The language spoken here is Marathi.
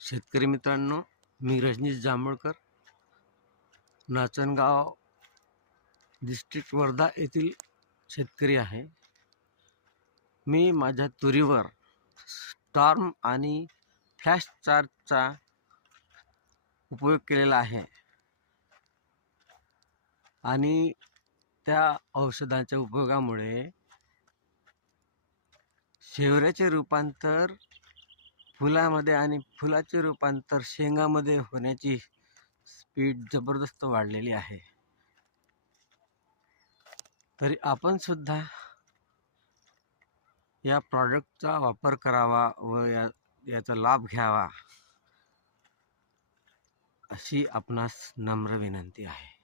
शेतकरी मित्रांनो मी रजनीश जांभळकर. नाचनगाव डिस्ट्रिक्ट वर्धा येथील शेतकरी आहे. मी माझ्या तुरीवर स्टॉर्म आणि फ्लॅश चार्जचा उपयोग केलेला आहे. आणि त्या औषधाच्या उपयोगामुळे शेवऱ्याचे रूपांतर फुलामध्ये आणि फुलाचे रूपांतर शेंगामध्ये होण्याची स्पीड जबरदस्त वाढलेली आहे. तरी आपण सुद्धा या प्रॉडक्टचा वापर करावा व या याचा लाभ घ्यावा अशी आपणास नम्र विनंती आहे.